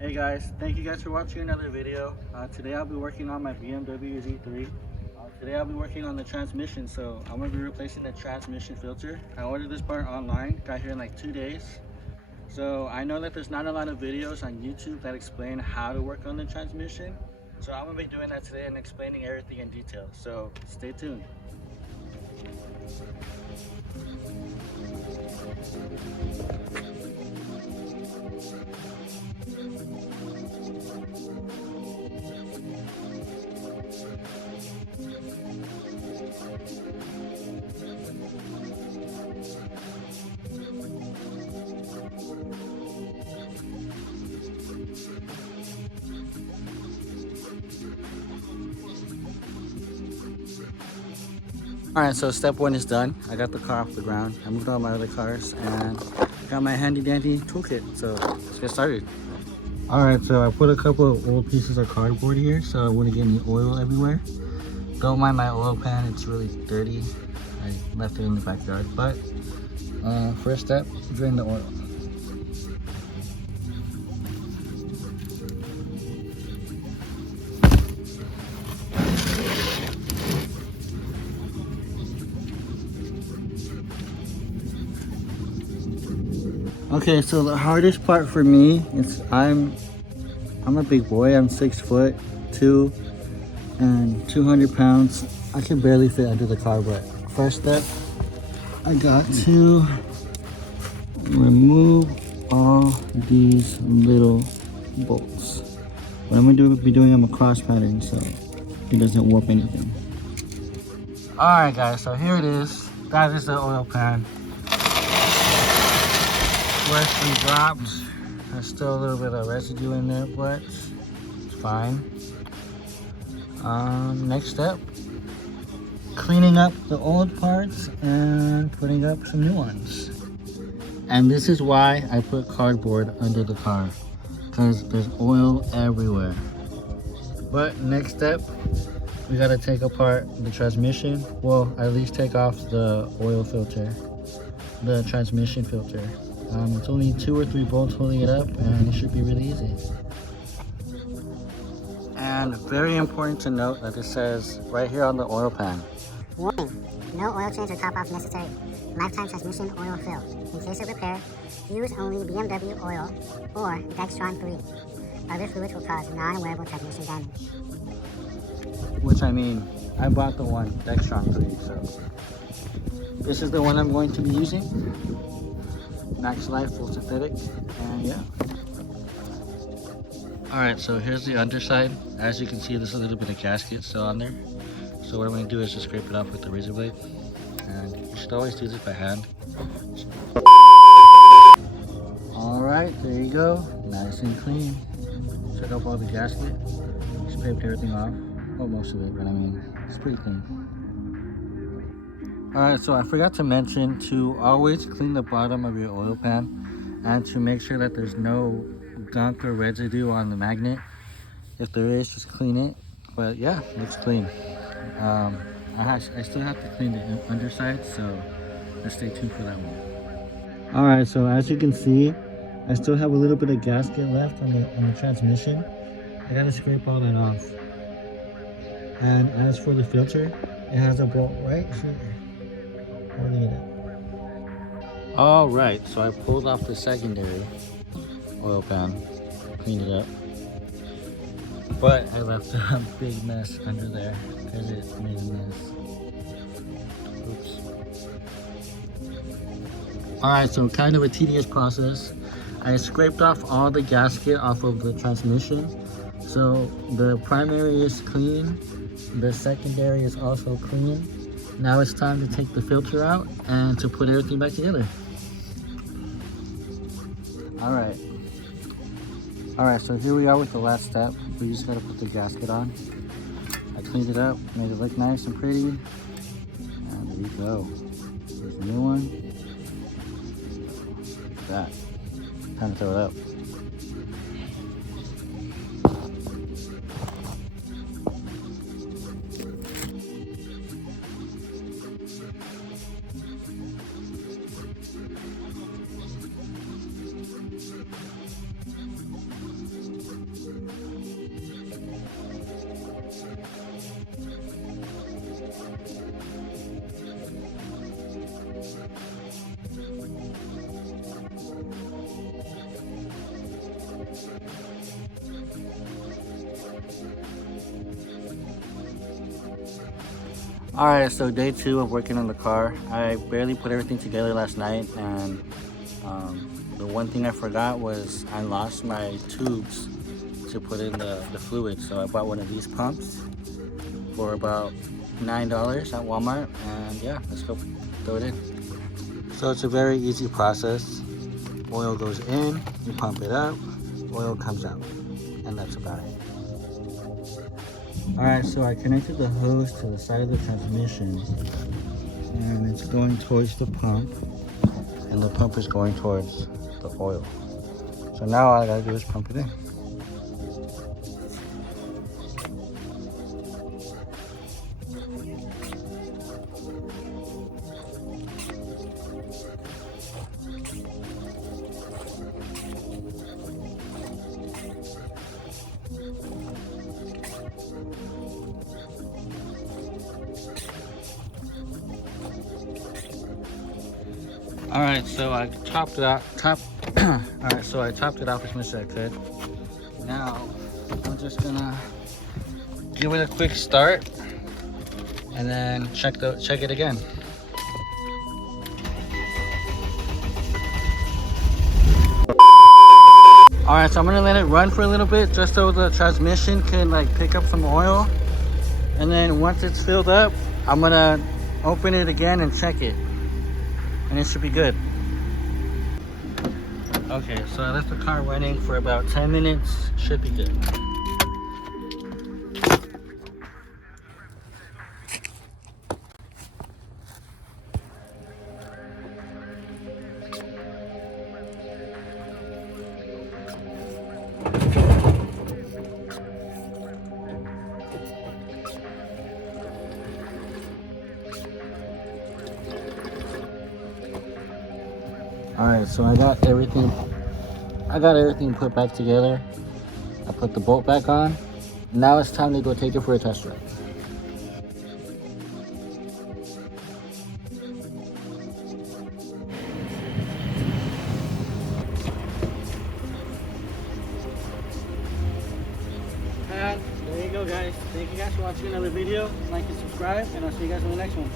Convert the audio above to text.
Hey guys, thank you guys for watching another video. Today I'll be working on my BMW Z3. Today I'll be working on the transmission, so I'm going to be replacing the transmission filter. I ordered this part online, got here in like 2 days. So I know that there's not a lot of videos on YouTube that explain how to work on the transmission. So I'm going to be doing that today and explaining everything in detail. So stay tuned. Alright, so step one is done. I got the car off the ground. I moved all my other cars and got my handy dandy toolkit. So let's get started. Alright, so I put a couple of old pieces of cardboard here so I wouldn't get any oil everywhere. Don't mind my oil pan, it's really dirty. I left it in the backyard. But first step, drain the oil. Okay, so the hardest part for me is I'm a big boy. I'm 6'2" and 200 pounds. I can barely fit under the car, but first step, I got to remove all these little bolts. What I'm gonna be doing them a cross pattern so it doesn't warp anything. Alright guys, so here it is. That is the oil pan. Freshly dropped. There's still a little bit of residue in there, but it's fine. Next step, cleaning up the old parts and putting up some new ones. And this is why I put cardboard under the car, because there's oil everywhere. But next step, we gotta take apart the transmission. Well, at least take off the oil filter, the transmission filter. It's only 2 or 3 bolts holding it up and it should be really easy. And very important to note that it says right here on the oil pan. Warning, no oil change or top off necessary. Lifetime transmission oil fill. In case of repair, use only BMW oil or Dextron 3. Other fluids will cause non-wearable transmission damage. Which I mean, I bought the one Dextron 3, so this is the one I'm going to be using. Max Life full synthetic, and yeah. Alright, so here's the underside. As you can see, there's a little bit of gasket still on there. So what I'm going to do is just scrape it off with the razor blade. And you should always do this by hand. Alright, there you go. Nice and clean. Took off all the gasket. Scraped everything off. Well, most of it, but I mean, it's pretty clean. Alright, so I forgot to mention to always clean the bottom of your oil pan and to make sure that there's no gunk or residue on the magnet. If there is, just clean it. But yeah, looks clean. I still have to clean the underside, so let's stay tuned for that one. Alright, so as you can see, I still have a little bit of gasket left on the transmission. I gotta scrape all that off. And as for the filter, it has a bolt right here. Alright, so I pulled off the secondary oil pan, cleaned it up, but I left a big mess under there because it made a mess. Oops. Alright, so kind of a tedious process. I scraped off all the gasket off of the transmission, so the primary is clean, the secondary is also clean. Now it's time to take the filter out and to put everything back together. Alright, so here we are with the last step. We just gotta put the gasket on. I cleaned it up, made it look nice and pretty. And there you go. There's a new one. Look at that. Time to throw it up. Alright, so day 2 of working on the car. I barely put everything together last night, and the one thing I forgot was I lost my tubes to put in the fluid. So I bought one of these pumps for about $9 at Walmart, and yeah, let's go throw it in. So it's a very easy process. Oil goes in, you pump it up, oil comes out, and that's about it. Alright, so I connected the hose to the side of the transmission, and it's going towards the pump, and the pump is going towards the oil. So now all I gotta do is pump it in. Alright, so I topped it out. Alright, so I topped it off as much as I could. Now I'm just gonna give it a quick start and then check it again. Alright, so I'm gonna let it run for a little bit just so the transmission can like pick up some oil, and then once it's filled up, I'm gonna open it again and check it, and it should be good. Okay, so I left the car running for about 10 minutes. Should be good. Alright, so I got everything put back together. I put the bolt back on. Now it's time to go take it for a test drive. And there you go, guys. Thank you guys for watching another video. Like and subscribe, and I'll see you guys in the next one.